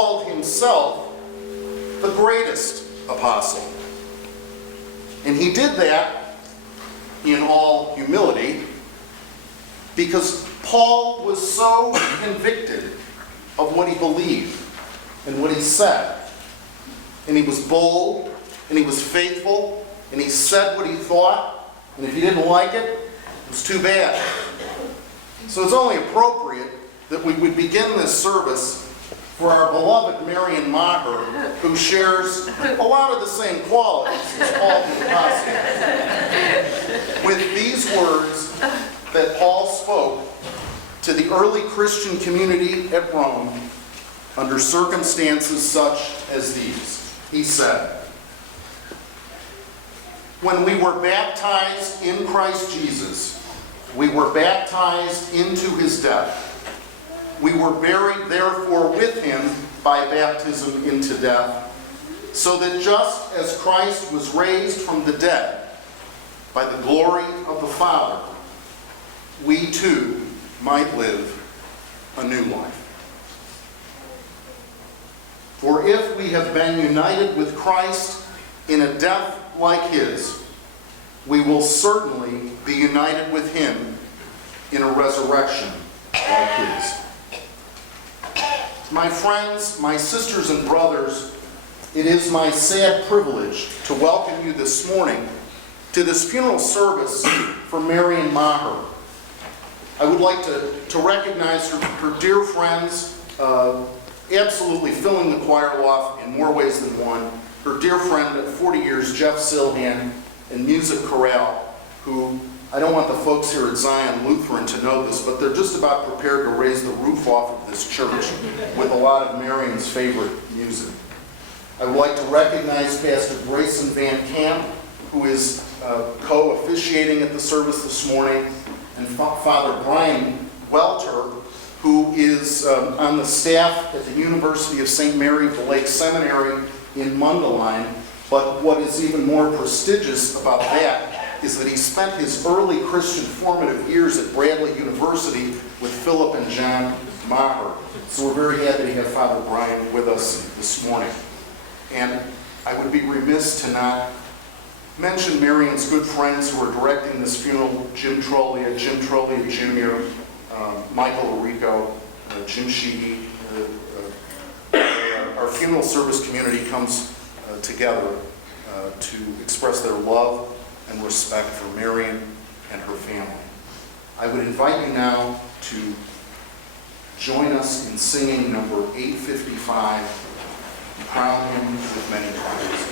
called himself the greatest apostle. And he did that in all humility because Paul was so convicted of what he believed and what he said. And he was bold, and he was faithful, and he said what he thought, and if you didn't like it, it was too bad. So it's only appropriate that we would begin this service for our beloved Marian Maher, who shares a lot of the same qualities as Paul the Apostle, with these words that Paul spoke to the early Christian community at Rome under circumstances such as these. He said, "When we were baptized in Christ Jesus, we were baptized into his death. We were buried, therefore, with him by baptism into death, so that just as Christ was raised from the dead by the glory of the Father, we too might live a new life. For if we have been united with Christ in a death like his, we will certainly be united with him in a resurrection like his." My friends, my sisters and brothers, it is my sad privilege to welcome you this morning to this funeral service for Marian Maher. I would like to recognize her dear friends, absolutely filling the choir loft in more ways than one. Her dear friend of 40 years, Jeff Silhan, and Music Chorale, who I don't want the folks here at Zion Lutheran to know this, but they're just about prepared to raise the roof off of this church with a lot of Marian's favorite music. I would like to recognize Pastor Grayson Van Camp, who is co-officiating at the service this morning, and Father Brian Welter, who is on the staff at the University of St. Mary of the Lake Seminary in Mundelein. But what is even more prestigious about that is that he spent his early Christian formative years at Bradley University with Philip and John Maher. So we're very happy to have Father Brian with us this morning. And I would be remiss to not mention Marian's good friends who are directing this funeral: Jim Trollia Jr., Michael Arrico, Jim Sheehy. Our funeral service community comes together to express their love and respect for Marian and her family. I would invite you now to join us in singing number 855, "Crown Him with Many Crowns."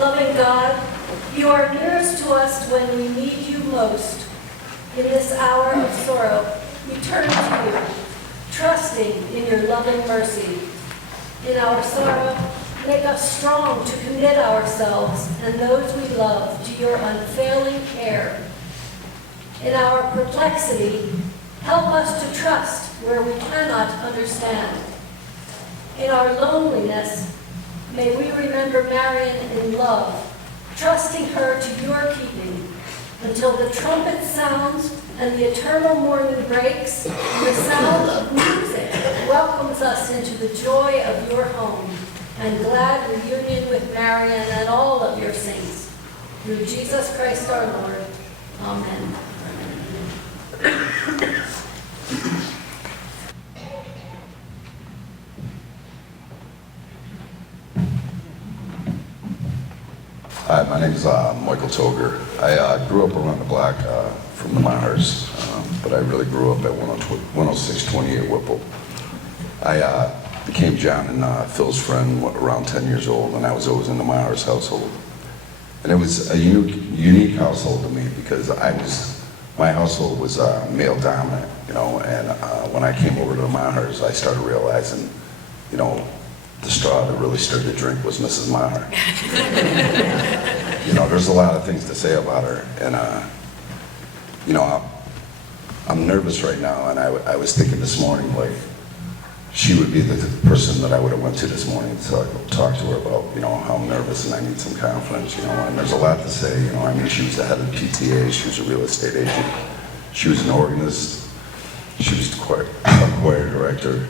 Loving God, you are nearest to us when we need you most. In this hour of sorrow, we turn to you, trusting in your loving mercy. In our sorrow, make us strong to commit ourselves and those we love to your unfailing care. In our perplexity, help us to trust where we cannot understand. In our loneliness, may we remember Marian in love, trusting her to your keeping, until the trumpet sounds and the eternal morning breaks, and the sound of music welcomes us into the joy of your home and glad reunion with Marian and all of your saints. Through Jesus Christ our Lord. Amen. Hi, my name is Michael Toger. I grew up around the block from the Mahers, but I really grew up at 10628 Whipple. I became John and Phil's friend around 10 years old, and I was always in the Mahers household. And it was a unique household to me because my household was male dominant, and when I came over to the Mahers, I started realizing, the straw that really stirred the drink was Mrs. Maher. There's a lot of things to say about her, and I'm nervous right now, and I was thinking this morning, like, she would be the person that I would have went to this morning to talk to her about, how I'm nervous and I need some confidence, and there's a lot to say, she was the head of the PTA, she was a real estate agent, she was an organist, she was a choir director.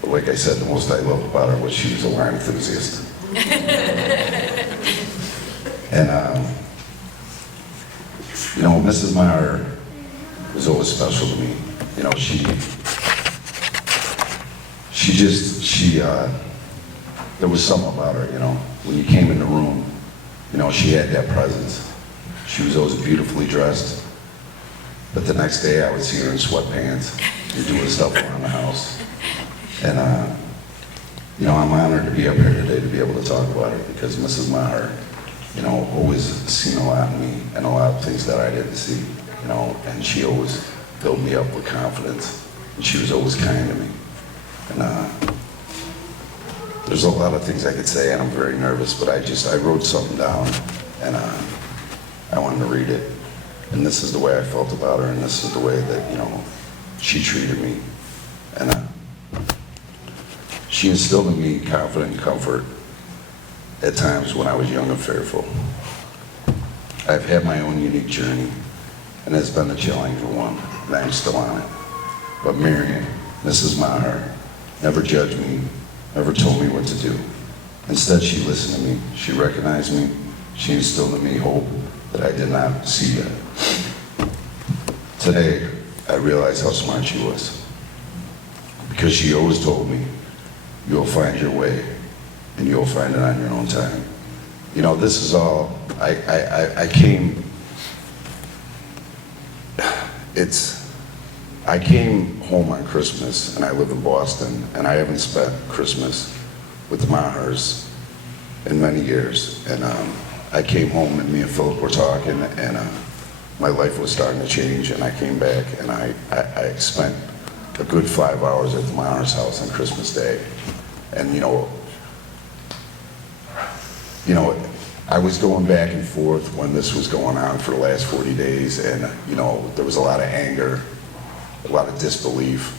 But like I said, the most I loved about her was she was a wine enthusiast. And, Mrs. Maher was always special to me. There was something about her, when you came in the room, she had that presence. She was always beautifully dressed. But the next day I would see her in sweatpants and doing stuff around the house. And, I'm honored to be up here today to be able to talk about her because Mrs. Maher, always seen a lot in me and a lot of things that I didn't see, and she always filled me up with confidence, and she was always kind to me. And there's a lot of things I could say, and I'm very nervous, but I wrote something down, and I wanted to read it. And this is the way I felt about her, and this is the way that, she treated me. And she instilled in me confidence and comfort at times when I was young and fearful. I've had my own unique journey, and it's been a challenging one, and I'm still on it. But Marian, Mrs. Maher, never judged me, never told me what to do. Instead, she listened to me, she recognized me, she instilled in me hope that I did not see yet. Today, I realize how smart she was, because she always told me, you'll find your way, and you'll find it on your own time. This is all, I came home on Christmas, and I live in Boston, and I haven't spent Christmas with the Mahers in many years. And I came home, and me and Philip were talking, and my life was starting to change, and I came back, and I spent a good 5 hours at the Maher's house on Christmas Day. And I was going back and forth when this was going on for the last 40 days, and there was a lot of anger, a lot of disbelief,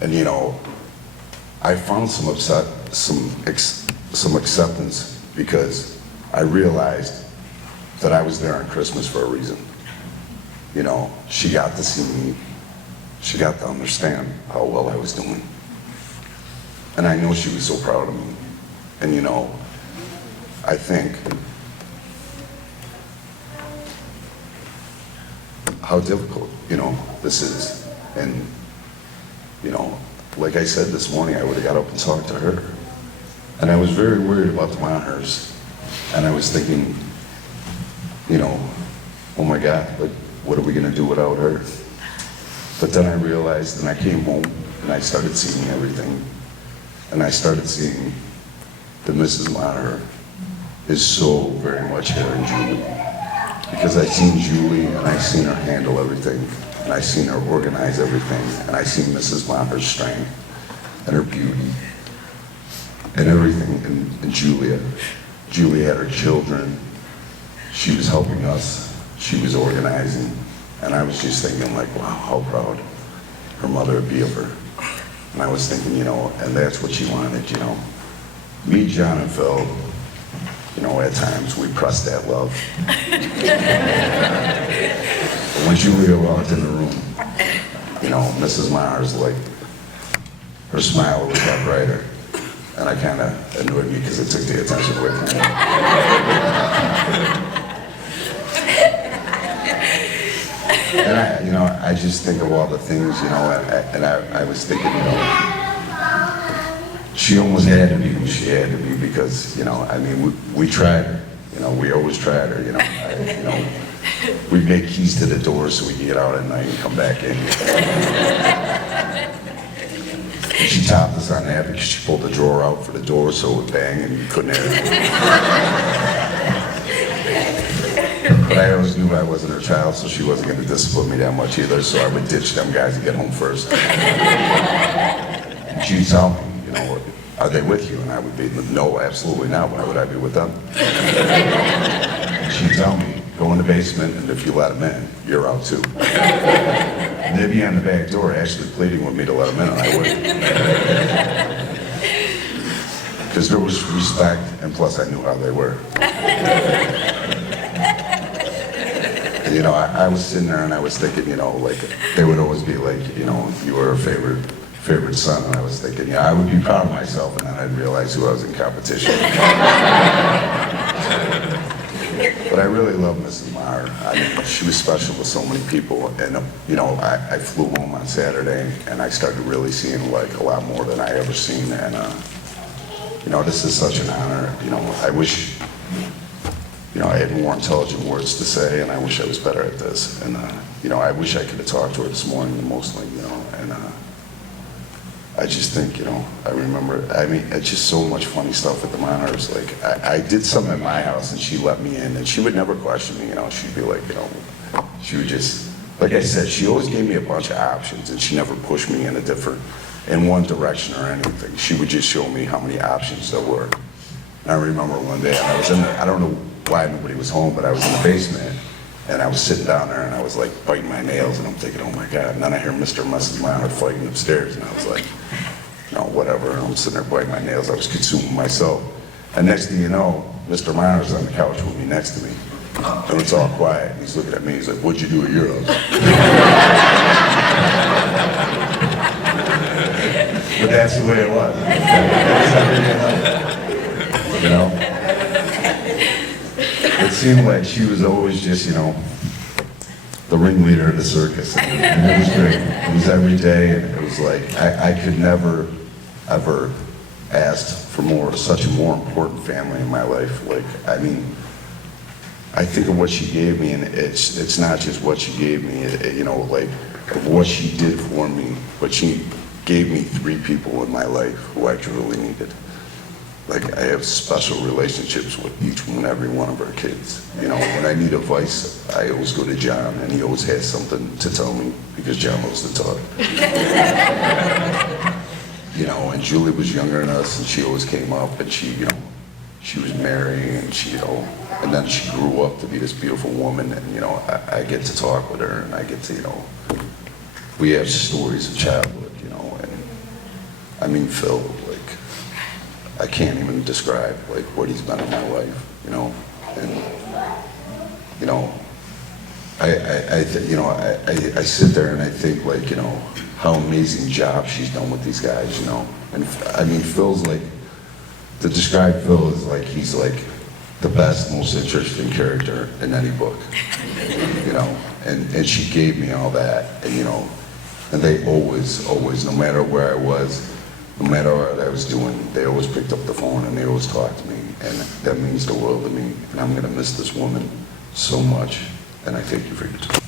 and I found some acceptance because I realized that I was there on Christmas for a reason. She got to see me, she got to understand how well I was doing. And I know she was so proud of me. And I think how difficult, this is. And, like I said this morning, I would have got up and talked to her. And I was very worried about the Mahers. And I was thinking, oh my God, but what are we gonna do without her? But then I realized, and I came home, and I started seeing everything. And I started seeing that Mrs. Maher is so very much here in Julie. Because I seen Julie and I seen her handle everything, and I seen her organize everything, and I seen Mrs. Maher's strength and her beauty and everything in Julia. Julie had her children, she was helping us, she was organizing, and I was just thinking like, wow, how proud her mother would be of her. And I was thinking, you know, and that's what she wanted, you know. Me, John, and Phil, you know, at times we pressed that love. But when Julia walked in the room, you know, Mrs. Maher's like, her smile always got brighter. And I kind of annoyed me because it took the attention away from me. And I just think of all the things, you know, and I was thinking, you know, she almost had to be who she had to be because, you know, I mean, we tried her, you know, we always tried her, you know. We'd make keys to the doors so we could get out at night and come back in. And she topped us on that because she pulled the drawer out for the door so it would bang and you couldn't hear it. But I always knew I wasn't her child, so she wasn't going to discipline me that much either, so I would ditch them guys and get home first. And she'd tell me, you know, are they with you? And I would be, no, absolutely not. Why would I be with them? And she'd tell me, go in the basement, and if you let them in, you're out too. And they'd be on the back door actually pleading with me to let them in, and I wouldn't. Because there was respect, and plus I knew how they were. And, you know, I was sitting there and I was thinking, you know, like, they would always be like, you know, you were her favorite son, and I was thinking, yeah, I would be proud of myself, and then I'd realize who I was in competition. But I really love Mrs. Maher. I mean, she was special to so many people, and you know, I flew home on Saturday, and I started really seeing like a lot more than I ever seen, and you know, this is such an honor. You know, I wish, you know, I had more intelligent words to say, and I wish I was better at this, and you know, I wish I could have talked to her this morning, mostly, you know, and I just think, you know, I remember, I mean, it's just so much funny stuff at the Mahers. Like, I did something at my house and she let me in and she would never question me, you know, she'd be like, you know, she would just, like I said, she always gave me a bunch of options and she never pushed me in in one direction or anything. She would just show me how many options there were. And I remember one day, I was I don't know why nobody was home, but I was in the basement and I was sitting down there and I was like biting my nails and I'm thinking, oh my God. And then I hear Mr. and Mrs. Maher fighting upstairs and I was like, you know, whatever. And I'm sitting there biting my nails. I was consuming myself. And next thing you know, Mr. Maher's on the couch with me next to me. And it's all quiet. And he's looking at me. He's like, what'd you do at your house? But that's the way it was. You know? It seemed like she was always just, you know, the ringleader of the circus. And it was great. It was every day, and it was like, I could never, ever ask for such a more important family in my life. Like, I mean, I think of what she gave me, and it's not just what she gave me, you know, like, of what she did for me, but she gave me 3 people in my life who I truly needed. Like, I have special relationships with each and every one of our kids. You know, when I need advice, I always go to John, and he always has something to tell me, because John loves to talk. You know, and Julie was younger than us, and she always came up, and she, you know, she was married, and she, you know, and then she grew up to be this beautiful woman, and, you know, I get to talk with her, and I get to, you know, we have stories of childhood, you know, and, I mean, Phil, like, I can't even describe like what he's been in my life, you know, and you know, I sit there and I think like, you know, how amazing job she's done with these guys, you know, and I mean, Phil's like, to describe Phil is like he's like the best, most interesting character in any book, you know, and she gave me all that, and you know, and they always, no matter where I was. No matter what I was doing, they always picked up the phone and they always talked to me, and that means the world to me, and I'm gonna miss this woman so much, and I thank you for your time.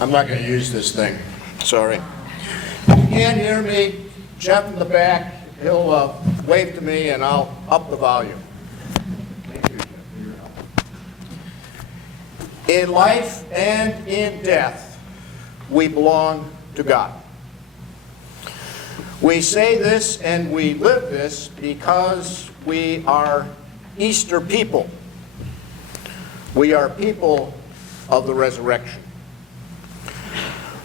I'm not going to use this thing. Sorry. If you can't hear me, Jeff in the back, he'll wave to me and I'll up the volume. Thank you, Jeff, for your help. In life and in death, we belong to God. We say this and we live this because we are Easter people. We are people of the resurrection.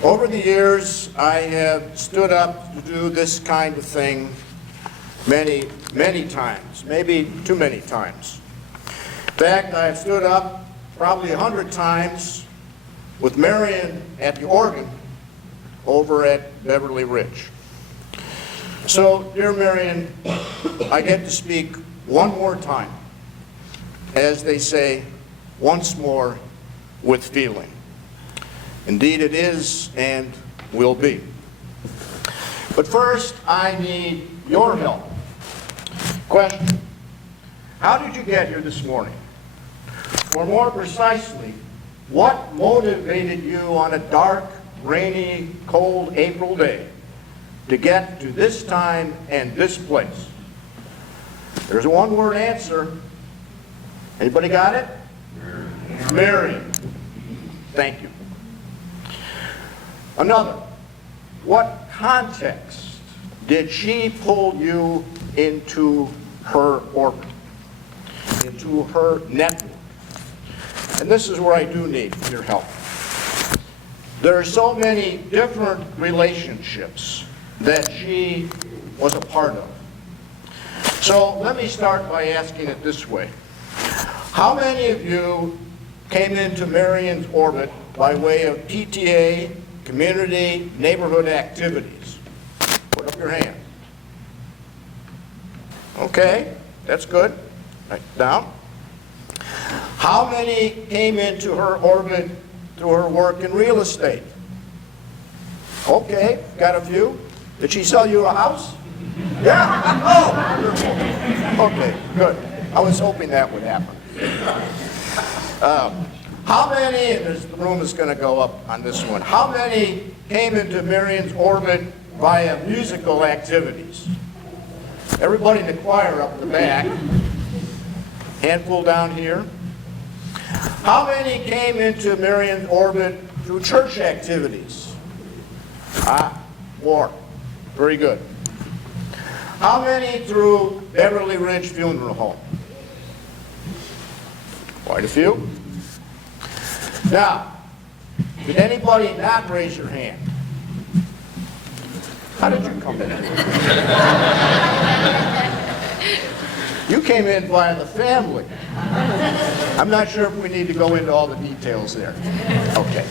Over the years, I have stood up to do this kind of thing many, many times, maybe too many times. In fact, I've stood up probably 100 times with Marian at the organ over at Beverly Ridge. So, dear Marian, I get to speak one more time, as they say, once more with feeling. Indeed it is and will be. But first, I need your help. Question: how did you get here this morning? Or more precisely, what motivated you on a dark, rainy, cold April day to get to this time and this place? There's a one-word answer. Anybody got it? Marian. Thank you. Another, what context did she pull you into her orbit, into her network? And this is where I do need your help. There are so many different relationships that she was a part of. So let me start by asking it this way. How many of you came into Marian's orbit by way of PTA, community, neighborhood activities? Put up your hand. Okay, that's good. Right, down. How many came into her orbit through her work in real estate? Okay, got a few. Did she sell you a house? Yeah? Oh! Okay, good. I was hoping that would happen. How many, and the room is going to go up on this one, how many came into Marian's orbit via musical activities? Everybody in the choir up the back. Handful down here. How many came into Marian's orbit through church activities? Four. Very good. How many through Beverly Ridge Funeral Home? Quite a few. Now, did anybody not raise your hand? How did you come in? You came in via the family. I'm not sure if we need to go into all the details there. Okay.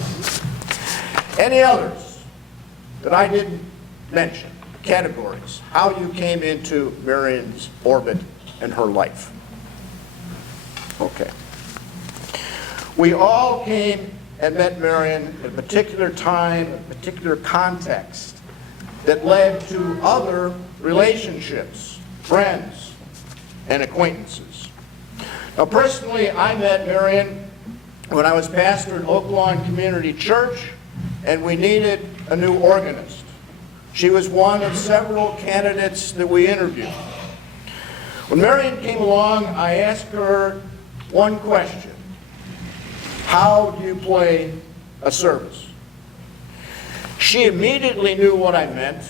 Any others that I didn't mention? Categories. How you came into Marian's orbit and her life. Okay. We all came and met Marian at a particular time, a particular context that led to other relationships, friends, and acquaintances. Now, personally, I met Marian when I was pastor at Oak Lawn Community Church, and we needed a new organist. She was one of several candidates that we interviewed. When Marian came along, I asked her one question. How do you play a service? She immediately knew what I meant.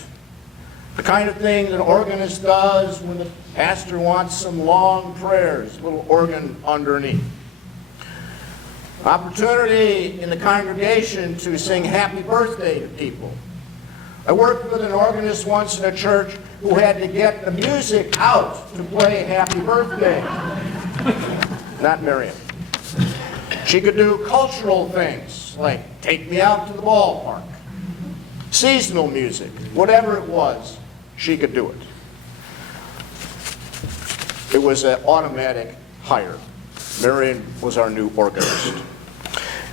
The kind of thing that an organist does when the pastor wants some long prayers, a little organ underneath. Opportunity in the congregation to sing happy birthday to people. I worked with an organist once in a church who had to get the music out to play happy birthday. Not Marian. She could do cultural things, like take me out to the ballpark. Seasonal music, whatever it was, she could do it. It was an automatic hire. Marian was our new organist.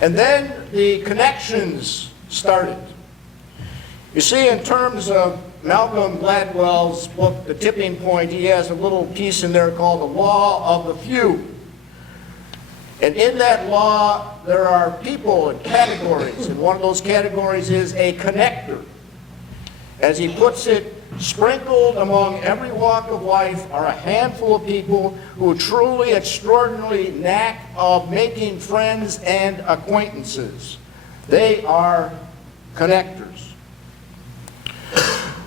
And then the connections started. You see, in terms of Malcolm Gladwell's book, The Tipping Point, he has a little piece in there called The Law of the Few. And in that law, there are people and categories, and one of those categories is a connector. As he puts it, sprinkled among every walk of life are a handful of people who truly extraordinarily knack of making friends and acquaintances. They are connectors.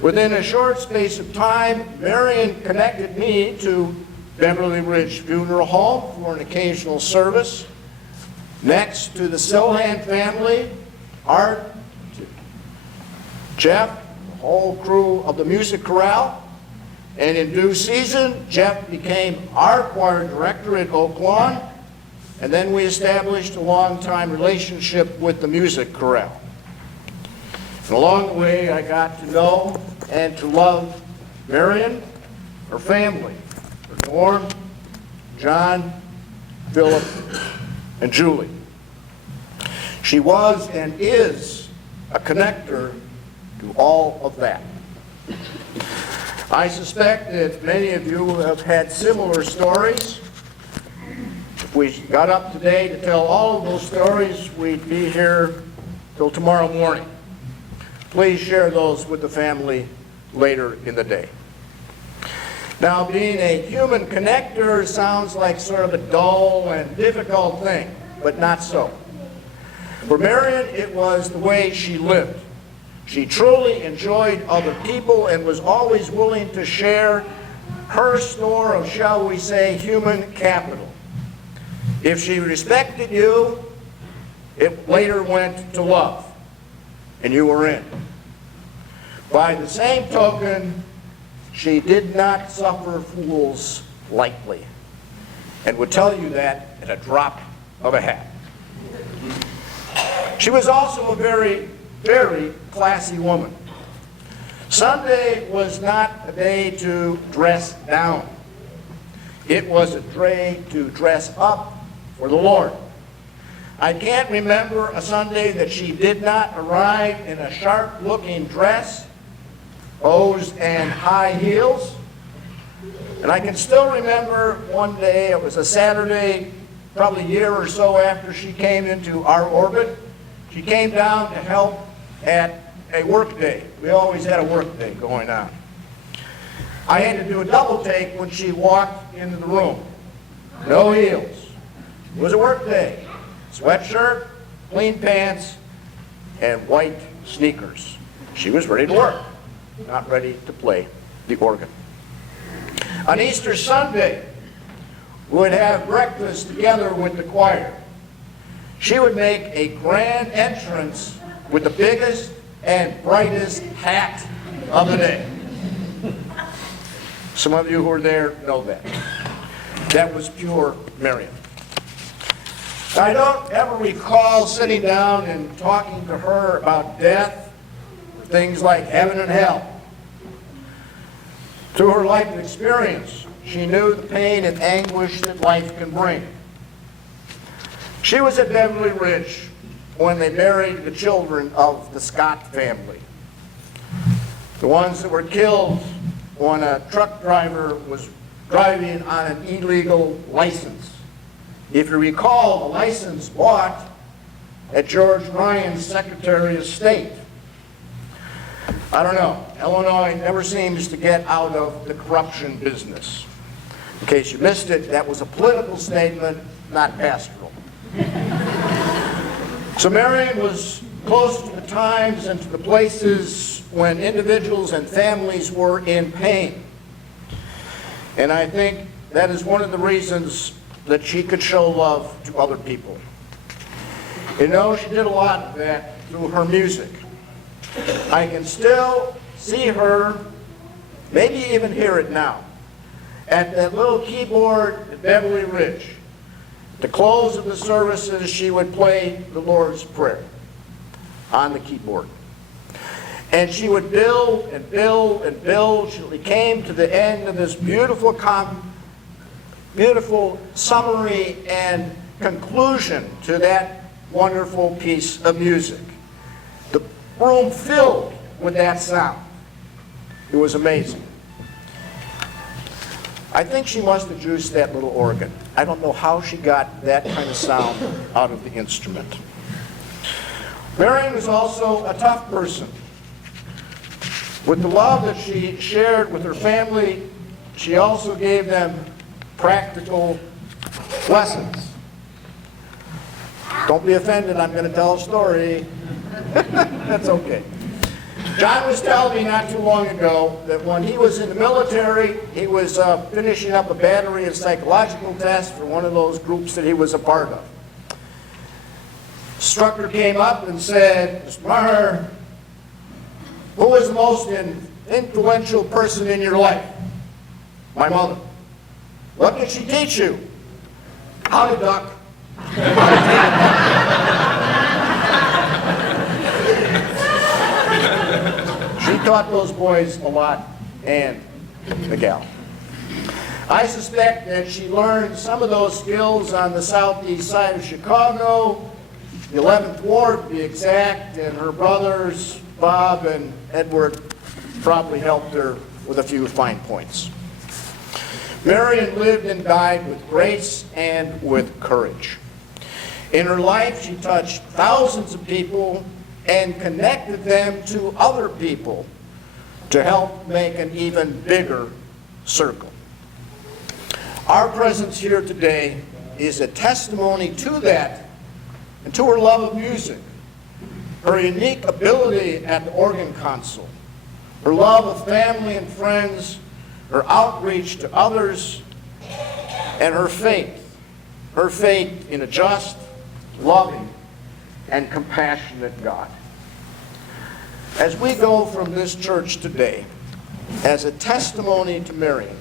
Within a short space of time, Marian connected me to Beverly Ridge Funeral Home for an occasional service. Next to the Silhan family, Art, Jeff, the whole crew of the music chorale. And in due season, Jeff became our choir director at Oak Lawn. And then we established a long-time relationship with the music chorale. And along the way, I got to know and to love Marian, her family, her Norm, John, Philip, and Julie. She was and is a connector to all of that. I suspect that many of you have had similar stories. If we got up today to tell all of those stories, we'd be here till tomorrow morning. Please share those with the family later in the day. Now, being a human connector sounds like sort of a dull and difficult thing, but not so. For Marian, it was the way she lived. She truly enjoyed other people and was always willing to share her store of, shall we say, human capital. If she respected you, it later went to love, and you were in. By the same token, she did not suffer fools lightly, and would tell you that at a drop of a hat. She was also a very, very classy woman. Sunday was not a day to dress down. It was a day to dress up for the Lord. I can't remember a Sunday that she did not arrive in a sharp-looking dress, bows and high heels. And I can still remember one day, it was a Saturday, probably a year or so after she came into our orbit. She came down to help at a work day. We always had a work day going on. I had to do a double take when she walked into the room. No heels. It was a work day. Sweatshirt, clean pants, and white sneakers. She was ready to work, not ready to play the organ. On Easter Sunday, we would have breakfast together with the choir. She would make a grand entrance with the biggest and brightest hat of the day. Some of you who were there know that. That was pure Marian. I don't ever recall sitting down and talking to her about death, things like heaven and hell. Through her life experience, she knew the pain and anguish that life can bring. She was at Beverly Ridge when they buried the children of the Scott family. The ones that were killed when a truck driver was driving on an illegal license. If you recall, the license bought at George Ryan's Secretary of State. I don't know. Illinois never seems to get out of the corruption business. In case you missed it, that was a political statement, not pastoral. So Marian was close to the times and to the places when individuals and families were in pain. And I think that is one of the reasons that she could show love to other people. You know, she did a lot of that through her music. I can still see her, maybe even hear it now, at that little keyboard at Beverly Ridge. At the close of the services, she would play the Lord's Prayer on the keyboard. And she would build and build and build till we came to the end of this beautiful summary and conclusion to that wonderful piece of music. The room filled with that sound. It was amazing. I think she must have used that little organ. I don't know how she got that kind of sound out of the instrument. Marian was also a tough person. With the love that she shared with her family, she also gave them practical lessons. Don't be offended, I'm going to tell a story. That's okay. John was telling me not too long ago that when he was in the military, he was finishing up a battery of psychological tests for one of those groups that he was a part of. Instructor came up and said, "Mr. Maher, who was the most influential person in your life?" "My mother." "What did she teach you?" "How to duck." She taught those boys a lot, and the gal. I suspect that she learned some of those skills on the southeast side of Chicago, the 11th Ward to be exact, and her brothers, Bob and Edward, probably helped her with a few fine points. Marian lived and died with grace and with courage. In her life, she touched thousands of people and connected them to other people to help make an even bigger circle. Our presence here today is a testimony to that and to her love of music, her unique ability at the organ console, her love of family and friends, her outreach to others, and her faith in a just, loving, and compassionate God. As we go from this church today, as a testimony to Marian,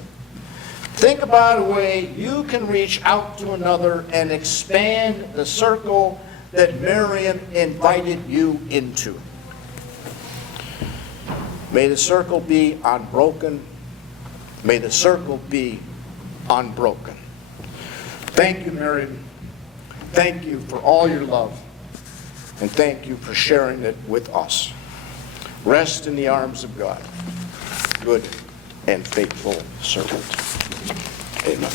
think about a way you can reach out to another and expand the circle that Marian invited you into. May the circle be unbroken. May the circle be unbroken. Thank you, Marian. Thank you for all your love. And thank you for sharing it with us. Rest in the arms of God, good and faithful servant. Amen.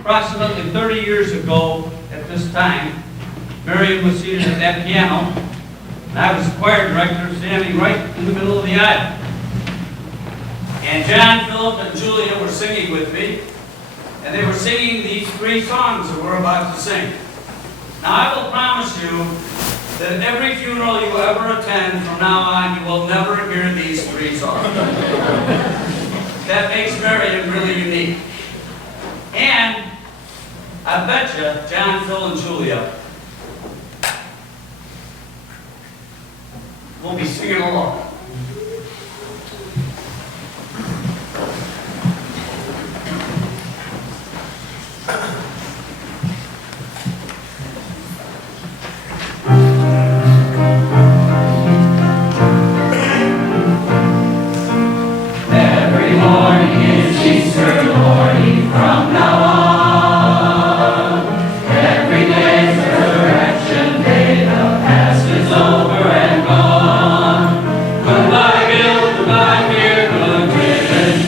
Approximately 30 years ago at this time, Marian was seated at that piano, and I was the choir director standing right in the middle of the aisle. And John, Philip, and Julia were singing with me, and they were singing these three songs that we're about to sing. Now, I will promise you that every funeral you ever attend from now on, you will never hear these three songs. That makes Marian really unique. And I bet you, John, Phil, and Julia will be singing along. Every morning is Easter morning from now on. Every day's resurrection day, the past is over and gone. Goodbye guilt, goodbye fear, good riddance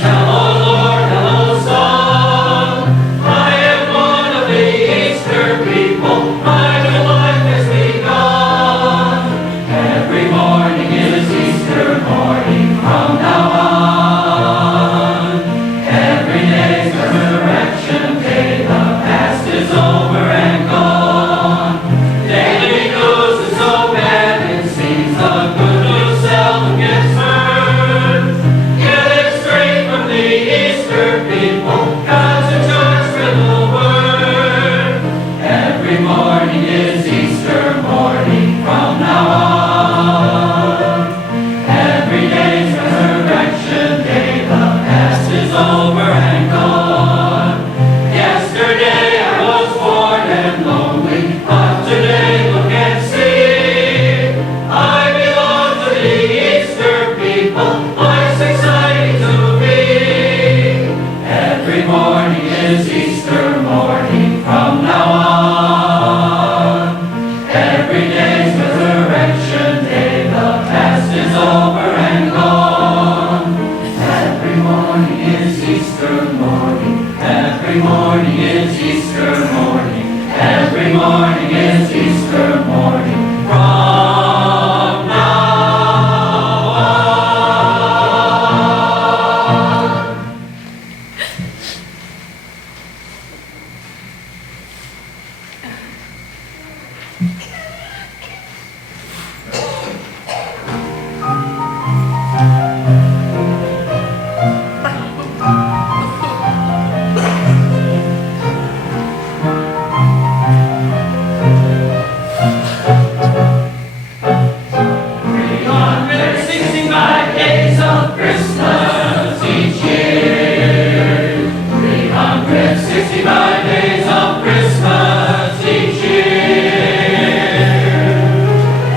365 days of Christmas each year. 365 days of Christmas each year.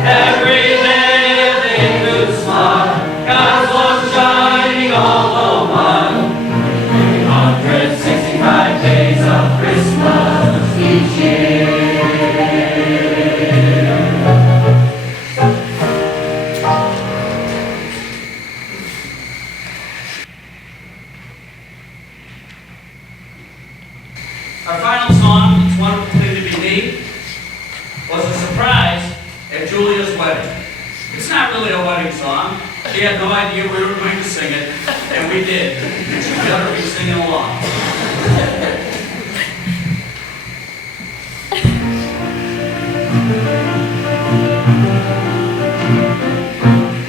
Every day of the Hindu's month, God's love shining all the one. 365 days of Christmas each year. Our final song, It's Wonderful Thing to Be Me, was a surprise at Julia's wedding. It's not really a wedding song. She had no idea we were going to sing it, and we did. She better be singing along.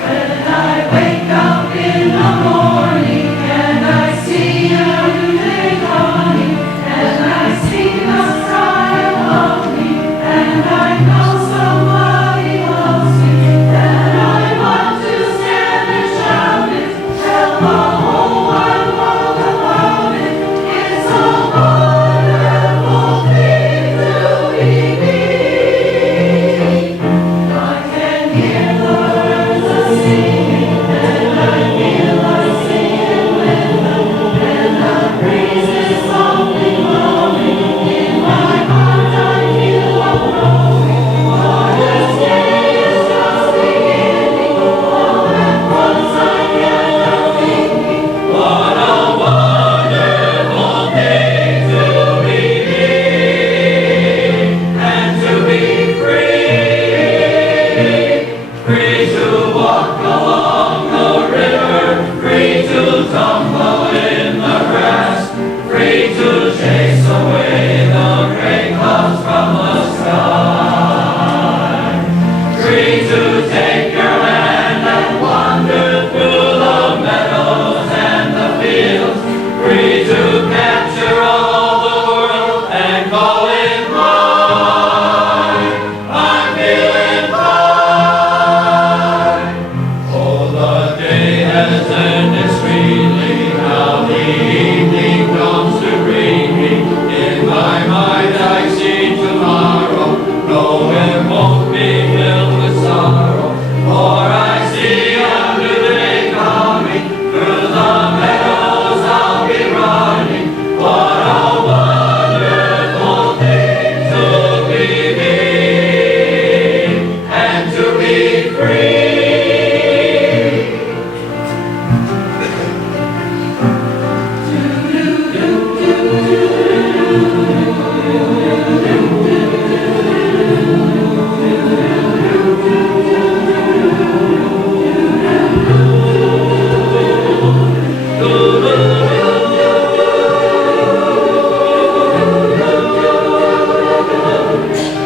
When I wake up in the morning and I see a new day dawning, and I see the sky above me, and I know somebody loves me, then I want to stand and shout it, tell the whole wide world about it. It's a wonderful thing to be me. I can hear the birds a-singing, and I feel like singing with them, and the breeze is softly blowing. In my heart I feel a growing, for this day is just beginning. All at once I gather thinking, what a wonderful thing to be me, and to be free to walk along the river, free to tumble in the grass, free to chase away the gray clouds from the sky, free to take your hand and wander through the meadows and the fields, free to capture all the world and call it mine. I'm feeling fine. Oh, the day has ended sweetly, now the evening comes to greet me. In my mind I see tomorrow, no, it won't be filled with sorrow, for I see a new day coming, through the meadows I'll be running. What a wonderful thing to be me, and to be free.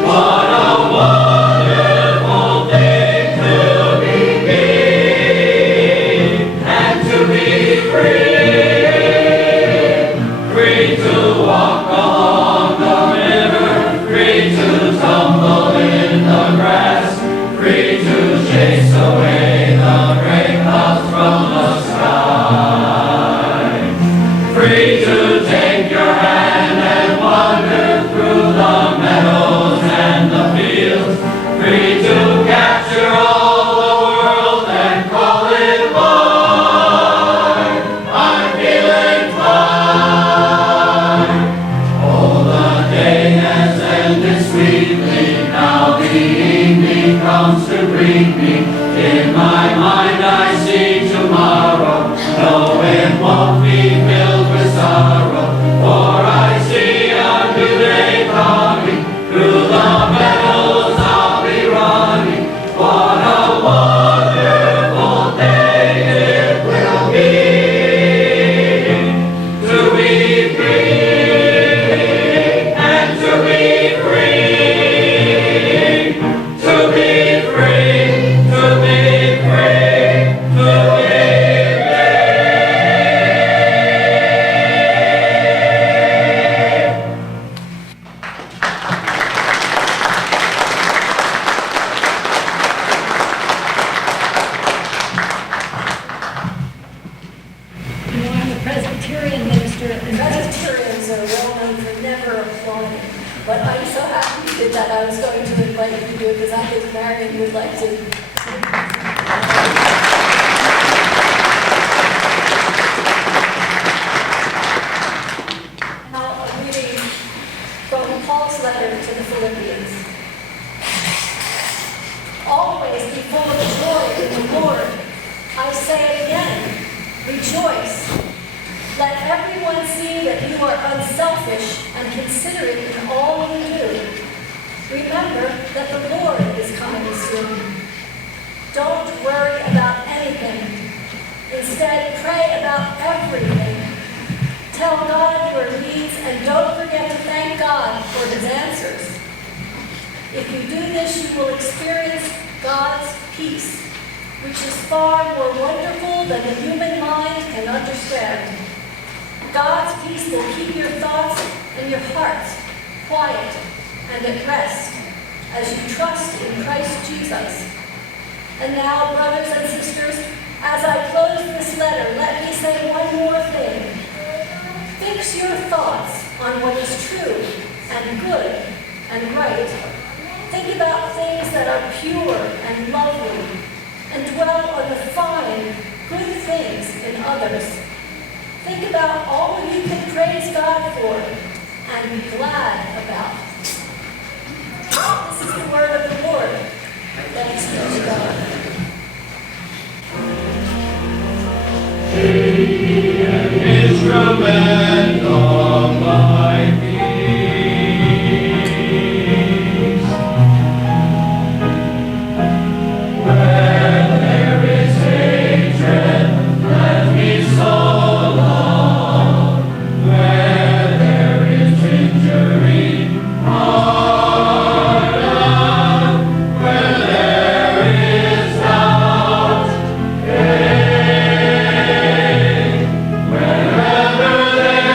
What a wonderful thing to be me, and to be free. Free to walk along the river, free to tumble in the grass, free to chase away the gray clouds from the sky, free to take your hand and wander through the meadows and the fields, free to capture all the world and call it mine. I'm feeling fine. Oh, the day has ended sweetly, now the evening comes to greet me. In my mind I see tomorrow, no, it won't be filled with sorrow, for I see a new day coming, through the meadows I'll be running. What a wonderful day it will be, to be free, and to be free, to be free, to be free. would like to. Now, I'm reading from Paul's letter to the Philippians. Always be full of joy in the Lord. I say it again, rejoice. Let everyone see that you are unselfish and considerate in all you do. Remember that the Lord is coming soon. Don't worry about anything. Instead, pray about everything. Tell God your needs and don't forget to thank God for his answers. If you do this, you will experience God's peace, which is far more wonderful than the human mind can understand. God's peace will keep your thoughts and your hearts quiet and at rest as you trust in Christ Jesus. And now, brothers and sisters, as I close this letter, let me say one more thing. Fix your thoughts on what is true and good and right. Think about things that are pure and lovely, and dwell on the fine, good things in others. Think about all you can praise God for and be glad about. This is the word of the Lord. Thanks be to God. Instrument of my peace. Where there is hatred, let me sow love. Where there is injury, pardon. Where there is doubt, faith. Wherever there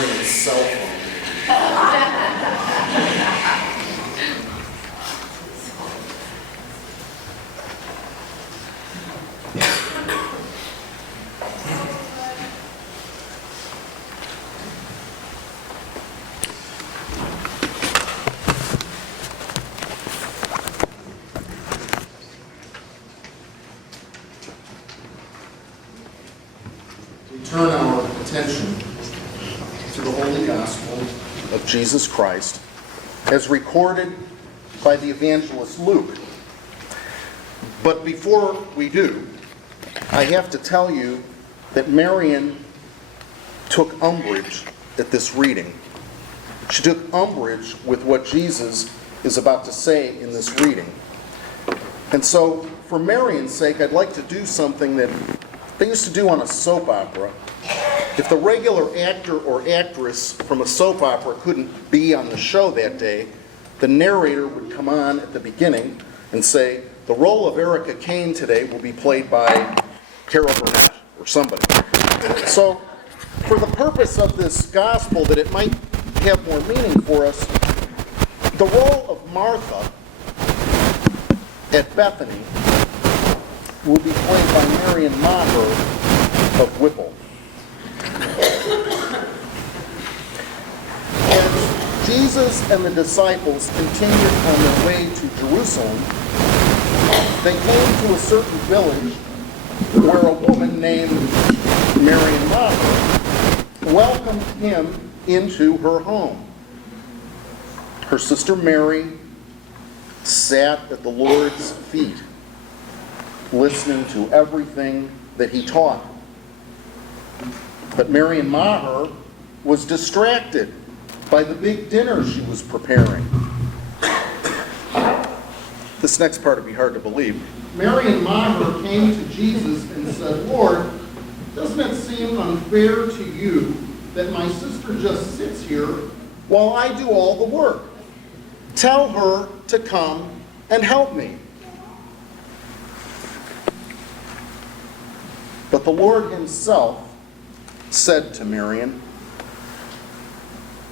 Marian's cell phone. We turn our attention to the Holy Gospel of Jesus Christ as recorded by the evangelist Luke. But before we do, I have to tell you that Marian took umbrage at this reading. She took umbrage with what Jesus is about to say in this reading. And so, for Marian's sake, I'd like to do something that they used to do on a soap opera. If the regular actor or actress from a soap opera couldn't be on the show that day, the narrator would come on at the beginning and say, the role of Erica Kane today will be played by Carol Burnett or somebody. So, for the purpose of this gospel, that it might have more meaning for us, the role of Martha at Bethany will be played by Marian Maher of Whipple. As Jesus and the disciples continued on their way to Jerusalem, they came to a certain village where a woman named Marian Maher welcomed him into her home. Her sister Mary sat at the Lord's feet, listening to everything that he taught. But Marian Maher was distracted by the big dinner she was preparing. This next part would be hard to believe. Marian Maher came to Jesus and said, Lord, doesn't it seem unfair to you that my sister just sits here while I do all the work? Tell her to come and help me. But the Lord himself said to Marian,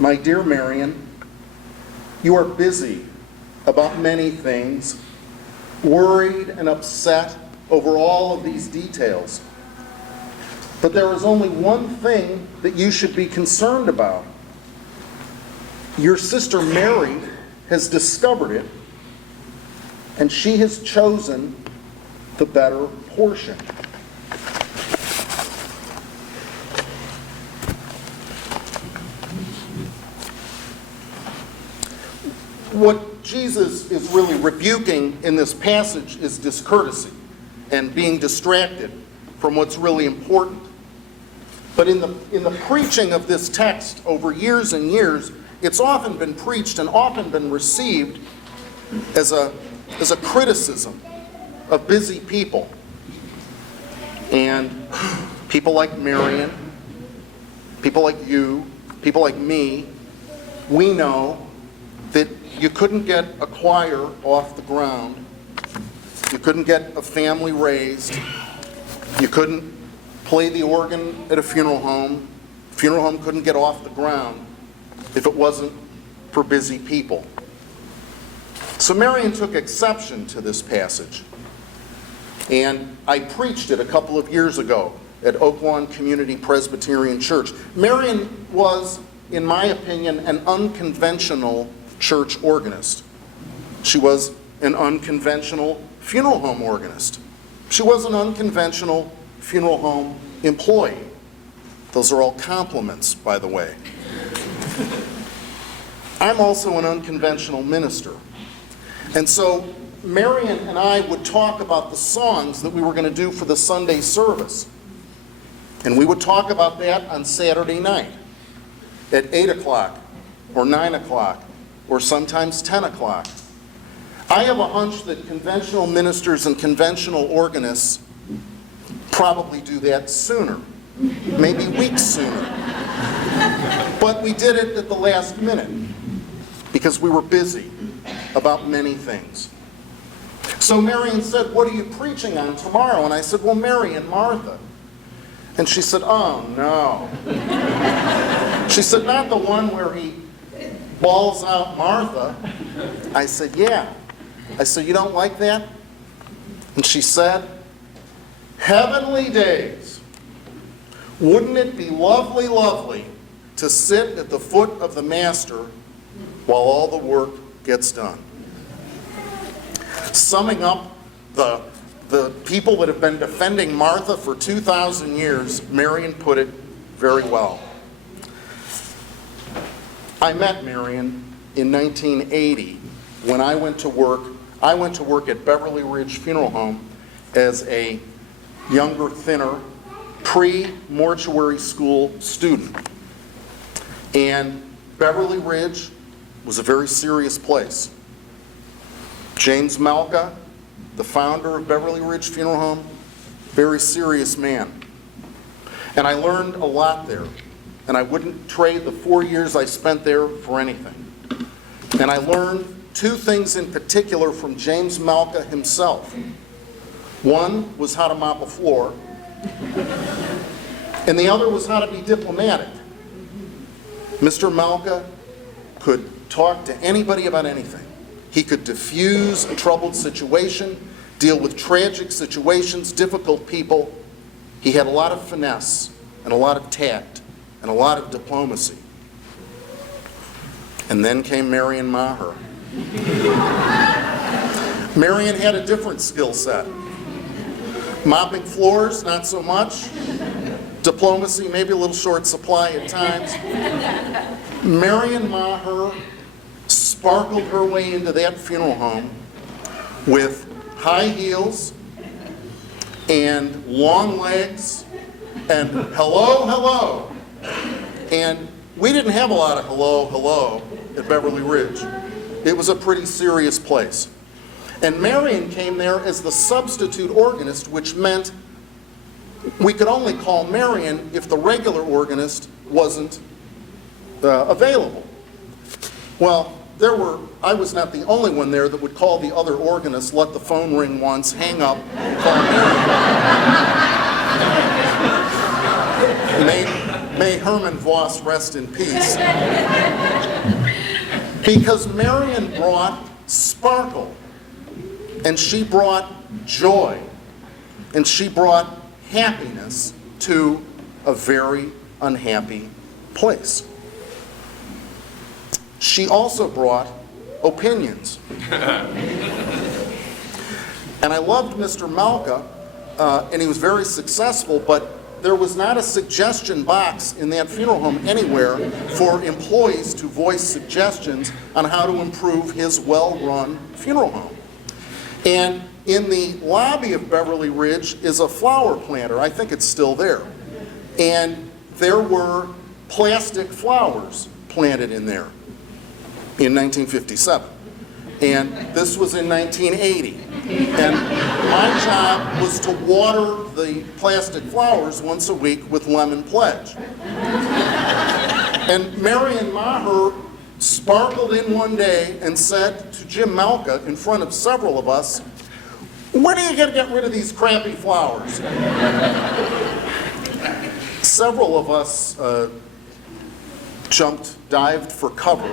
my dear Marian, you are busy about many things, worried and upset over all of these details. But there is only one thing that you should be concerned about. Your sister Mary has discovered it, and she has chosen the better portion. What Jesus is really rebuking in this passage is discourtesy and being distracted from what's really important. But in the preaching of this text over years and years, it's often been preached and often been received as a criticism of busy people. And people like Marian, people like you, people like me, we know that you couldn't get a choir off the ground. You couldn't get a family raised. You couldn't play the organ at a funeral home. Funeral home couldn't get off the ground if it wasn't for busy people. So Marian took exception to this passage. And I preached it a couple of years ago at Oak Lawn Community Presbyterian Church. Marian was, in my opinion, an unconventional church organist. She was an unconventional funeral home organist. She was an unconventional funeral home employee. Those are all compliments, by the way. I'm also an unconventional minister. And so Marian and I would talk about the songs that we were going to do for the Sunday service. And we would talk about that on Saturday night at 8 o'clock or 9 o'clock or sometimes 10 o'clock. I have a hunch that conventional ministers and conventional organists probably do that sooner, maybe weeks sooner. But we did it at the last minute because we were busy about many things. So Marian said, what are you preaching on tomorrow? And I said, well, Mary and Martha. And she said, oh no. She She said, not the one where he bawls out Martha. I said, yeah. I said, you don't like that? And she said, heavenly days. Wouldn't it be lovely, lovely to sit at the foot of the Master while all the work gets done? Summing up the people that have been defending Martha for 2,000 years, Marian put it very well. I met Marian in 1980 when I went to work. I went to work at Beverly Ridge Funeral Home as a younger, thinner, pre-mortuary school student. And Beverly Ridge was a very serious place. James Malka, the founder of Beverly Ridge Funeral Home, very serious man. And I learned a lot there. And I wouldn't trade the 4 years I spent there for anything. And I learned two things in particular from James Malka himself. One was how to mop a floor, and the other was how to be diplomatic. Mr. Malka could talk to anybody about anything. He could diffuse a troubled situation, deal with tragic situations, difficult people. He had a lot of finesse and a lot of tact and a lot of diplomacy. And then came Marian Maher. Marian had a different skill set. Mopping floors, not so much. Diplomacy, maybe a little short supply at times. Marian Maher sparkled her way into that funeral home with high heels and long legs and hello, hello. And we didn't have a lot of hello, hello at Beverly Ridge. It was a pretty serious place. And Marian came there as the substitute organist, which meant we could only call Marian if the regular organist wasn't available. Well, I was not the only one there that would call the other organist, let the phone ring once, hang up, call Marian. May Herman Voss rest in peace. Because Marian brought sparkle, and she brought joy, and she brought happiness to a very unhappy place. She also brought opinions. And I loved Mr. Malka, and he was very successful, but there was not a suggestion box in that funeral home anywhere for employees to voice suggestions on how to improve his well-run funeral home. And in the lobby of Beverly Ridge is a flower planter. I think it's still there. And there were plastic flowers planted in there in 1957. And this was in 1980. And my job was to water the plastic flowers once a week with lemon pledge. And Marian Maher sparkled in one day and said to Jim Malka in front of several of us, "When are you going to get rid of these crappy flowers?" Several of us dived for cover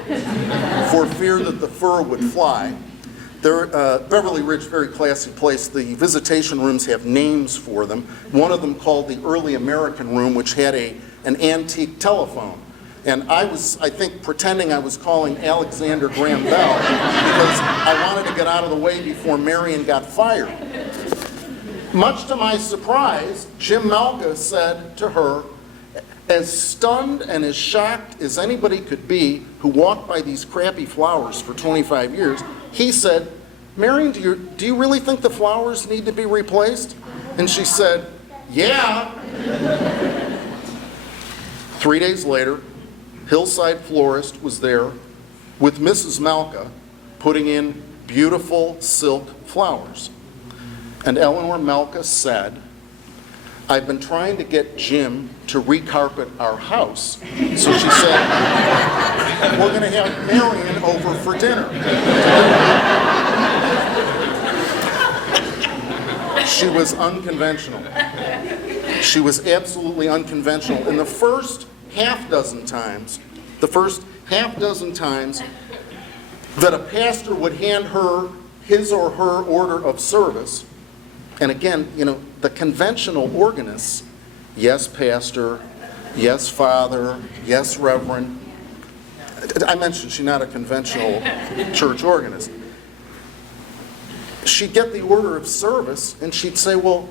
for fear that the fur would fly. Beverly Ridge, very classy place. The visitation rooms have names for them. One of them called the Early American Room, which had an antique telephone. And I think, pretending I was calling Alexander Graham Bell because I wanted to get out of the way before Marian got fired. Much to my surprise, Jim Malka said to her, as stunned and as shocked as anybody could be who walked by these crappy flowers for 25 years, he said, "Marian, do you really think the flowers need to be replaced?" And she said, "Yeah." 3 days later, Hillside Florist was there with Mrs. Malka putting in beautiful silk flowers. And Eleanor Malka said, "I've been trying to get Jim to recarpet our house." So she said, "We're going to have Marian over for dinner." She was unconventional. She was absolutely unconventional. And the first half dozen times, the first half dozen times that a pastor would hand her his or her order of service, and again, you know, the conventional organists, yes, pastor, yes, father, yes, reverend. I mentioned she's not a conventional church organist. She'd get the order of service, and she'd say, well,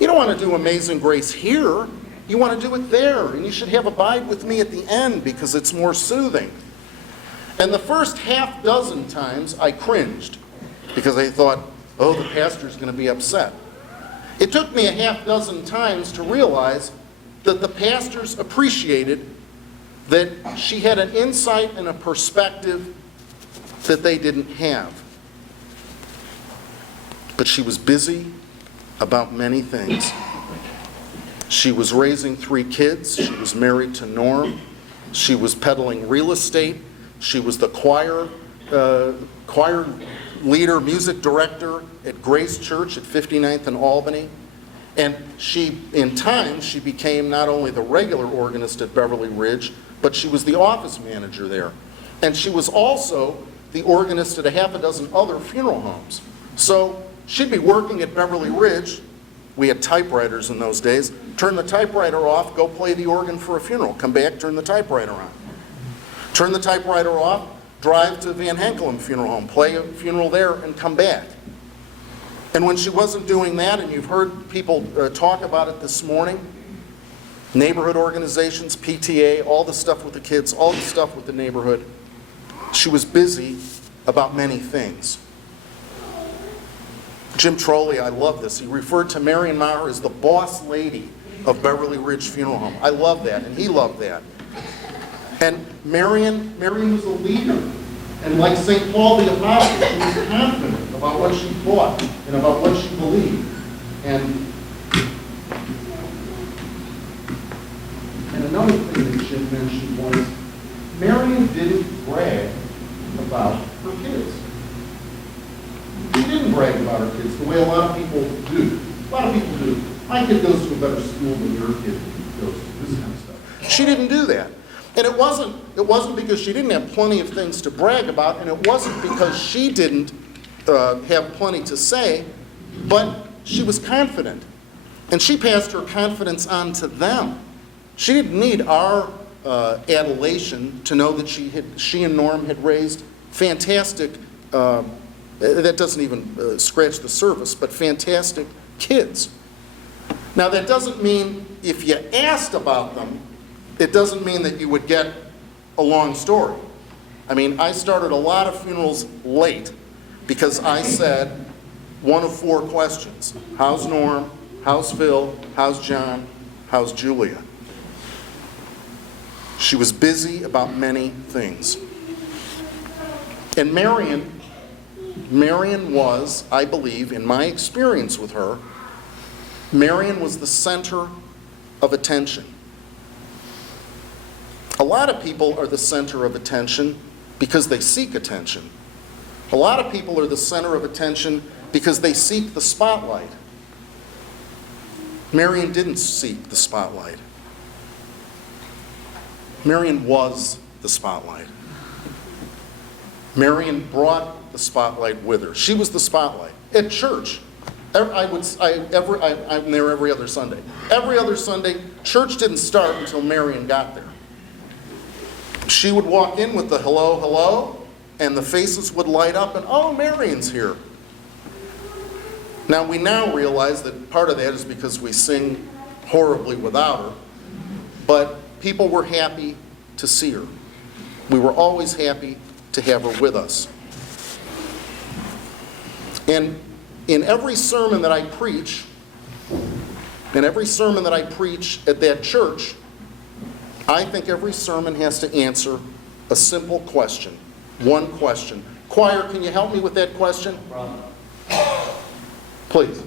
you don't want to do Amazing Grace here. You want to do it there, and you should have Abide With Me at the end because it's more soothing. And the first half dozen times I cringed because I thought, oh, the pastor's going to be upset. It took me a half dozen times to realize that the pastors appreciated that she had an insight and a perspective that they didn't have. But she was busy about many things. She was raising 3 kids. She was married to Norm. She was peddling real estate. She was the choir leader, music director at Grace Church at 59th and Albany. And in time, she became not only the regular organist at Beverly Ridge, but she was the office manager there. And she was also the organist at a half a dozen other funeral homes. So she'd be working at Beverly Ridge. We had typewriters in those days. Turn the typewriter off, go play the organ for a funeral. Come back, turn the typewriter on. Turn the typewriter off, drive to Van Henkelum Funeral Home, play a funeral there, and come back. And when she wasn't doing that, and you've heard people talk about it this morning, neighborhood organizations, PTA, all the stuff with the kids, all the stuff with the neighborhood, she was busy about many things. Jim Trolley, I love this. He referred to Marian Maher as the boss lady of Beverly Ridge Funeral Home. I love that, and he loved that. And Marian was a leader. And like St. Paul the Apostle, she was confident about what she thought and about what she believed. And another thing that Jim mentioned was Marian didn't brag about her kids. She didn't brag about her kids the way a lot of people do. A lot of people do. My kid goes to a better school than your kid goes to, this kind of stuff. She didn't do that. And it wasn't because she didn't have plenty of things to brag about, and it wasn't because she didn't have plenty to say, but she was confident. And she passed her confidence on to them. She didn't need our adulation to know that she and Norm had raised fantastic, that doesn't even scratch the surface, but fantastic kids. Now that doesn't mean if you asked about them, it doesn't mean that you would get a long story. I mean, I started a lot of funerals late because I said one of 4 questions. How's Norm? How's Phil? How's John? How's Julia? She was busy about many things. And Marian was, I believe, in my experience with her, Marian was the center of attention. A lot of people are the center of attention because they seek attention. A lot of people are the center of attention because they seek the spotlight. Marian didn't seek the spotlight. Marian was the spotlight. Marian brought the spotlight with her. She was the spotlight. At church, I'm there every other Sunday. Every other Sunday, church didn't start until Marian got there. She would walk in with the hello, hello, and the faces would light up, and oh, Marian's here. Now, we now realize that part of that is because we sing horribly without her, but people were happy to see her. We were always happy to have her with us. And in every sermon that I preach, at that church, I think every sermon has to answer a simple question. One question. Choir, can you help me with that question? Please.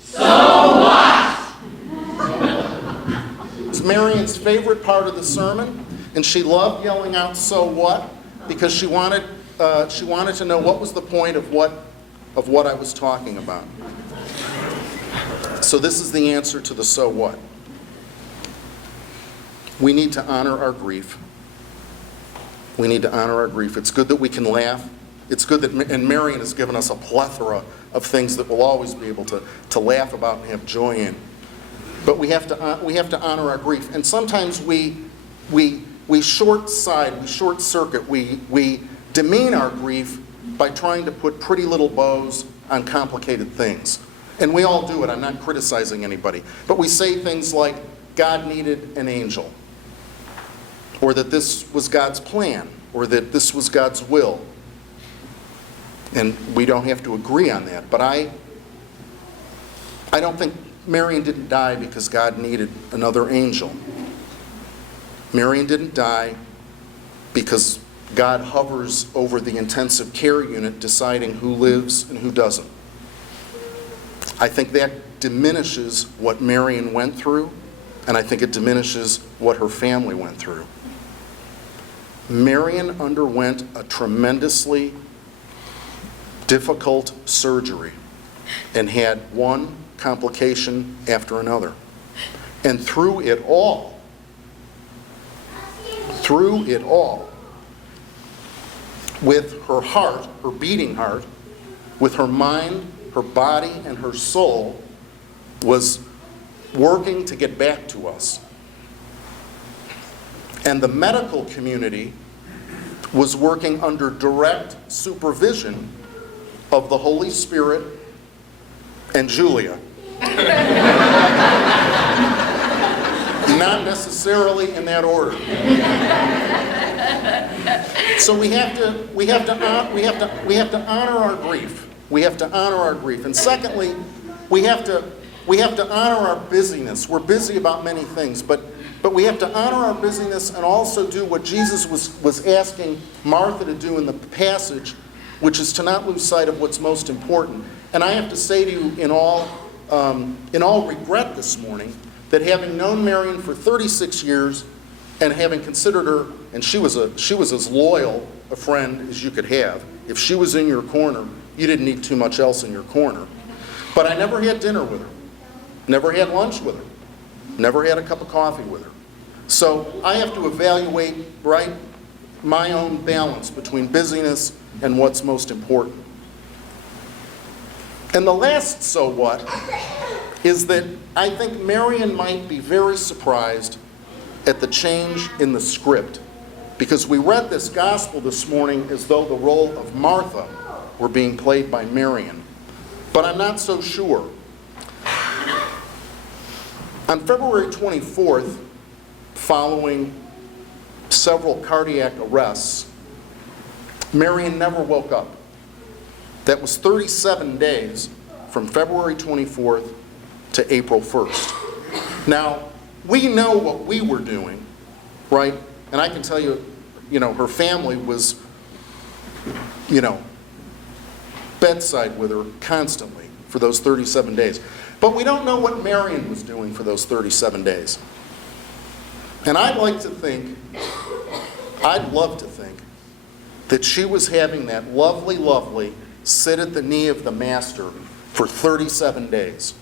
So what? It's Marian's favorite part of the sermon, and she loved yelling out, so what? Because she wanted to know what was the point of what I was talking about. So this is the answer to the so what. We need to honor our grief. We need to honor our grief. It's good that we can laugh. It's good that, and Marian has given us a plethora of things that we'll always be able to laugh about and have joy in. But we have to honor our grief. And sometimes we short-side, we short-circuit, we demean our grief by trying to put pretty little bows on complicated things. And we all do it. I'm not criticizing anybody. But we say things like, God needed an angel, or that this was God's plan, or that this was God's will. And we don't have to agree on that. But I don't think Marian didn't die because God needed another angel. Marian didn't die because God hovers over the intensive care unit deciding who lives and who doesn't. I think that diminishes what Marian went through, and I think it diminishes what her family went through. Marian underwent a tremendously difficult surgery and had one complication after another. And through it all, with her heart, her beating heart, with her mind, her body, and her soul, was working to get back to us. And the medical community was working under direct supervision of the Holy Spirit and Julia. Not necessarily in that order. So we have to honor our grief. We have to honor our grief. And secondly, we have to honor our busyness. We're busy about many things, but we have to honor our busyness and also do what Jesus was asking Martha to do in the passage, which is to not lose sight of what's most important. And I have to say to you in all regret this morning that having known Marian for 36 years and having considered her, and she was as loyal a friend as you could have. If she was in your corner, you didn't need too much else in your corner. But I never had dinner with her, never had lunch with her, never had a cup of coffee with her. So I have to evaluate, right, my own balance between busyness and what's most important. And the last so what is that I think Marian might be very surprised at the change in the script, because we read this gospel this morning as though the role of Martha were being played by Marian. But I'm not so sure. On February 24th, following several cardiac arrests, Marian never woke up. That was 37 days from February 24th to April 1st. Now, we know what we were doing, right? And I can tell you, her family was, bedside with her constantly for those 37 days. But we don't know what Marian was doing for those 37 days. And I'd love to think that she was having that lovely sit at the knee of the Master for 37 days.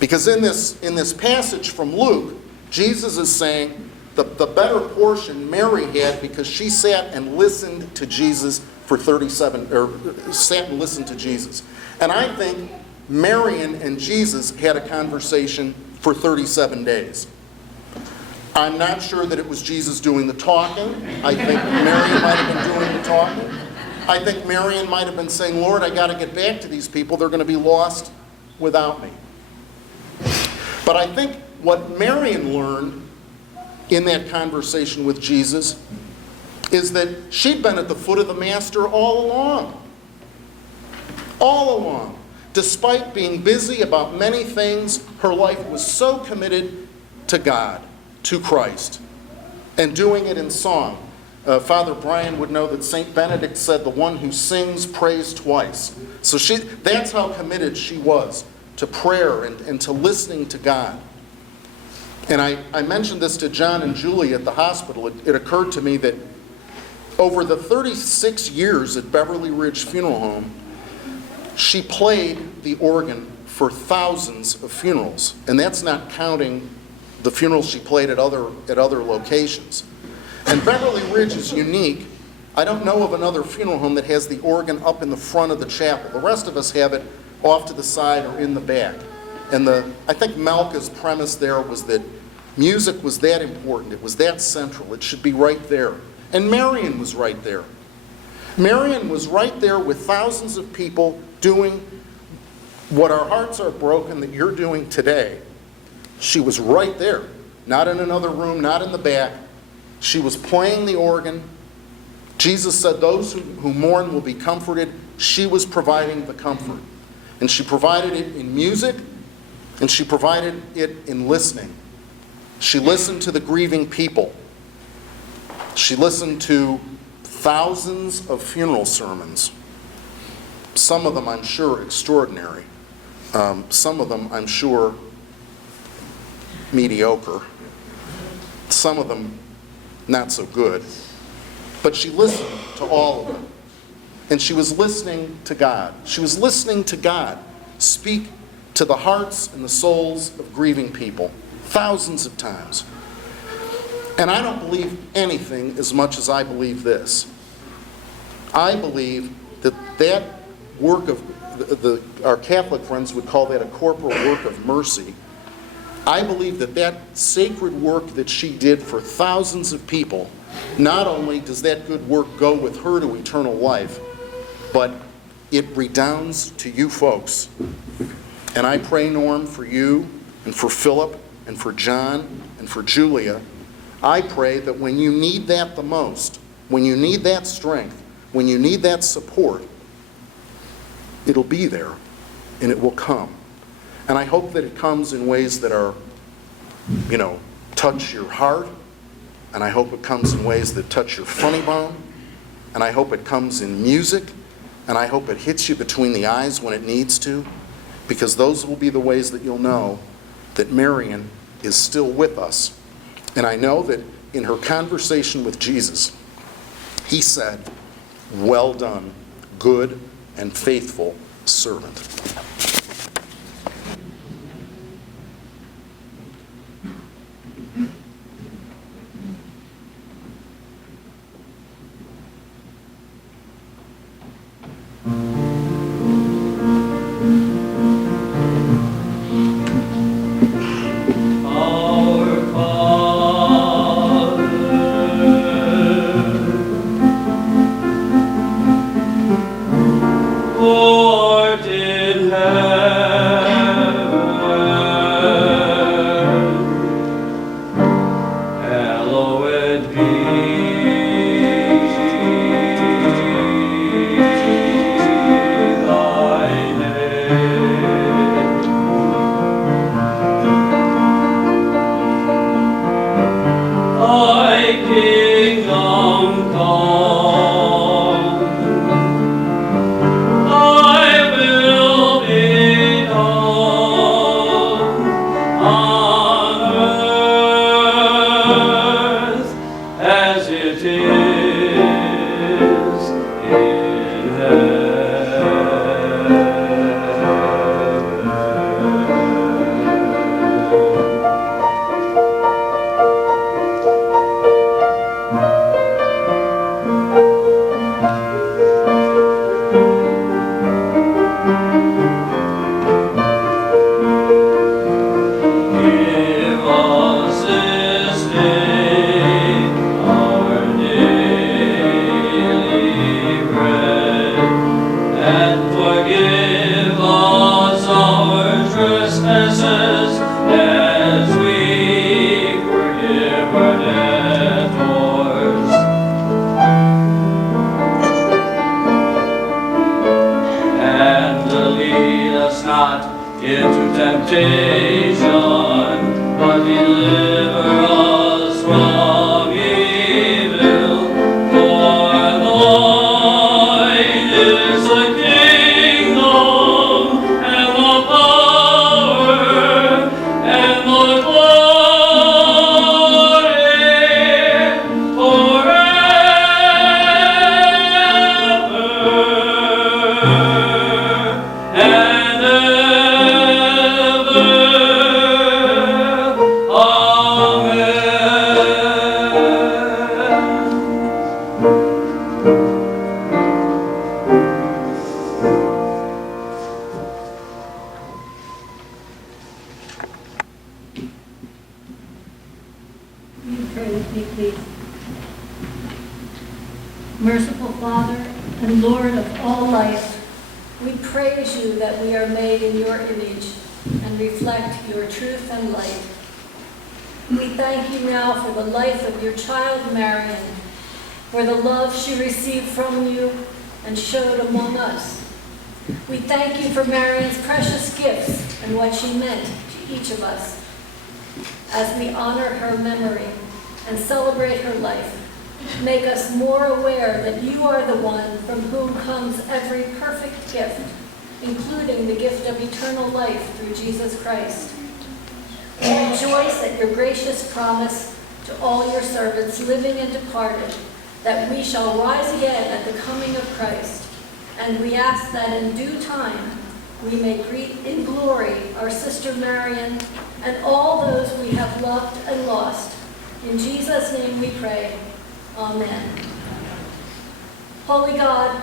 Because in this passage from Luke, Jesus is saying the better portion Mary had because she sat and listened to Jesus for 37, or sat and listened to Jesus. And I think Marian and Jesus had a conversation for 37 days. I'm not sure that it was Jesus doing the talking. I think Marian might have been doing the talking. I think Marian might have been saying, Lord, I got to get back to these people. They're going to be lost without me. But I think what Marian learned in that conversation with Jesus is that she'd been at the foot of the Master all along. All along. Despite being busy about many things, her life was so committed to God, to Christ, and doing it in song. Father Brian would know that St. Benedict said the one who sings prays twice. So that's how committed she was to prayer and to listening to God. And I mentioned this to John and Julie at the hospital. It occurred to me that over the 36 years at Beverly Ridge Funeral Home, she played the organ for thousands of funerals. And that's not counting the funerals she played at other locations. And Beverly Ridge is unique. I don't know of another funeral home that has the organ up in the front of the chapel. The rest of us have it off to the side or in the back. And I think Malka's premise there was that music was that important. It was that central. It should be right there. And Marian was right there. Marian was right there with thousands of people doing what our hearts are broken that you're doing today. She was right there, not in another room, not in the back. She was playing the organ. Jesus said, those who mourn will be comforted. She was providing the comfort. And she provided it in music, and she provided it in listening. She listened to the grieving people. She listened to thousands of funeral sermons. Some of them, I'm sure, extraordinary. Some of them, I'm sure, mediocre. Some of them, not so good. But she listened to all of them. And she was listening to God. She was listening to God speak to the hearts and the souls of grieving people thousands of times. And I don't believe anything as much as I believe this. I believe that work of, our Catholic friends would call that a corporal work of mercy. I believe that sacred work that she did for thousands of people, not only does that good work go with her to eternal life, but it redounds to you folks. And I pray, Norm, for you and for Philip and for John and for Julia, I pray that when you need that the most, when you need that strength, when you need that support, it'll be there and it will come. And I hope that it comes in ways that are, touch your heart. And I hope it comes in ways that touch your funny bone. And I hope it comes in music. And I hope it hits you between the eyes when it needs to. Because those will be the ways that you'll know that Marian is still with us. And I know that in her conversation with Jesus, he said, "Well done, good and faithful servant." And ever. Pray with me, please. Merciful Father and Lord of all life, we praise you that we are made in your image and reflect your truth and light. We thank you now for the life of your child Marian, for the love she received from you and showed among us. We thank you for Marian's precious gifts and what she meant to each of us. As we honor her memory and celebrate her life, make us more aware that you are the one from whom comes every perfect gift, including the gift of eternal life through Jesus Christ. We rejoice at your gracious promise to all your servants, living and departed, that we shall rise again at the coming of Christ. And we ask that in due time we may greet in glory our sister Marian and all those we have loved and lost. In Jesus' name we pray. Amen. Holy God,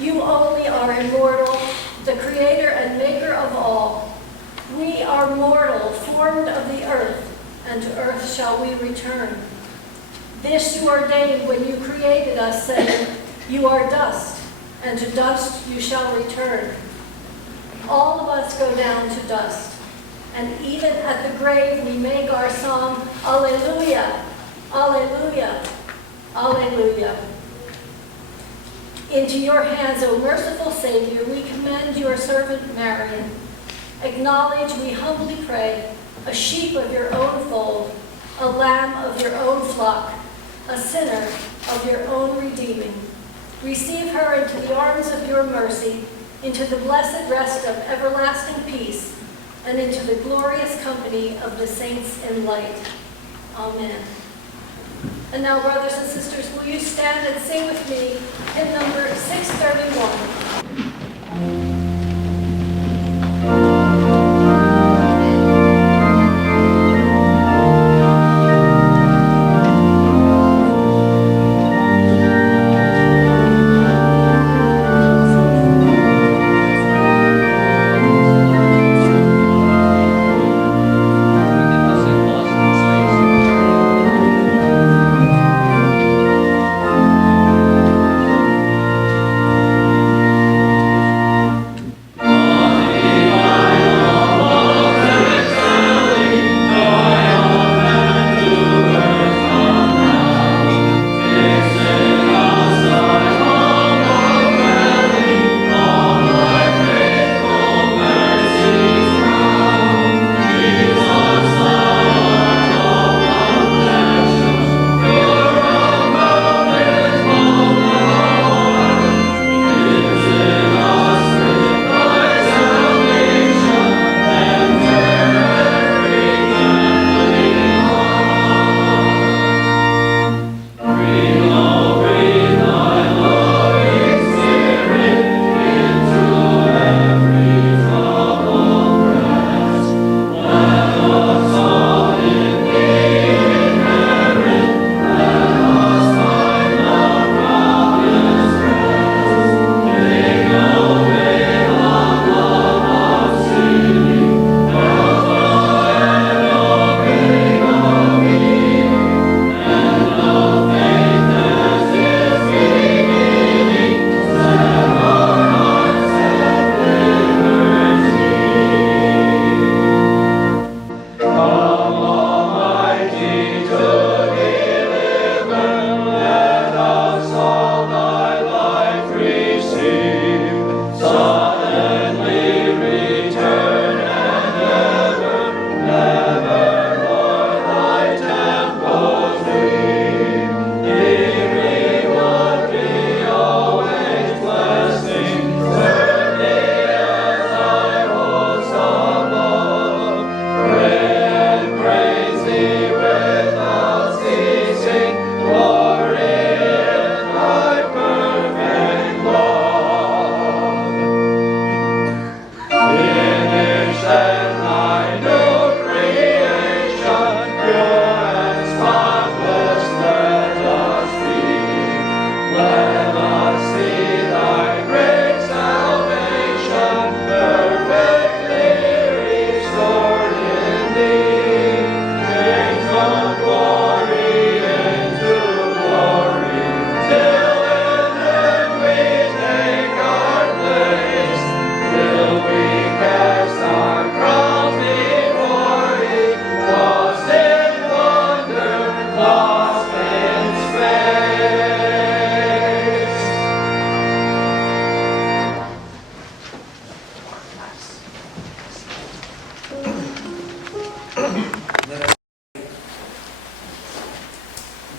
you only are immortal, the creator and maker of all. We are mortal, formed of the earth, and to earth shall we return. This you ordained when you created us, saying, you are dust, and to dust you shall return. All of us go down to dust, and even at the grave we make our song, Alleluia, Alleluia, Alleluia. Into your hands, O merciful Savior, we commend your servant Marian. Acknowledge, we humbly pray, a sheep of your own fold, a lamb of your own flock, a sinner of your own redeeming. Receive her into the arms of your mercy, into the blessed rest of everlasting peace, and into the glorious company of the saints in light. Amen. And now, brothers and sisters, will you stand and sing with me hymn number 631. Thank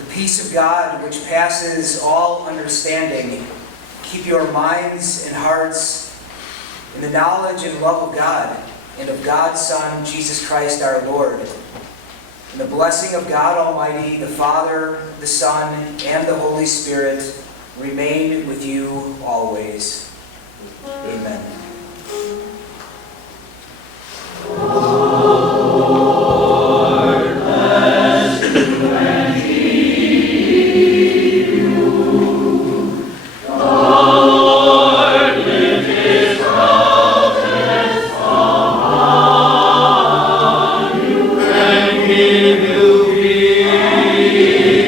The peace of God, which passes all understanding, keep your minds and hearts in the knowledge and love of God and of God's Son, Jesus Christ our Lord. And the blessing of God Almighty, the Father, the Son, and the Holy Spirit remain with you always. Amen. Give you peace.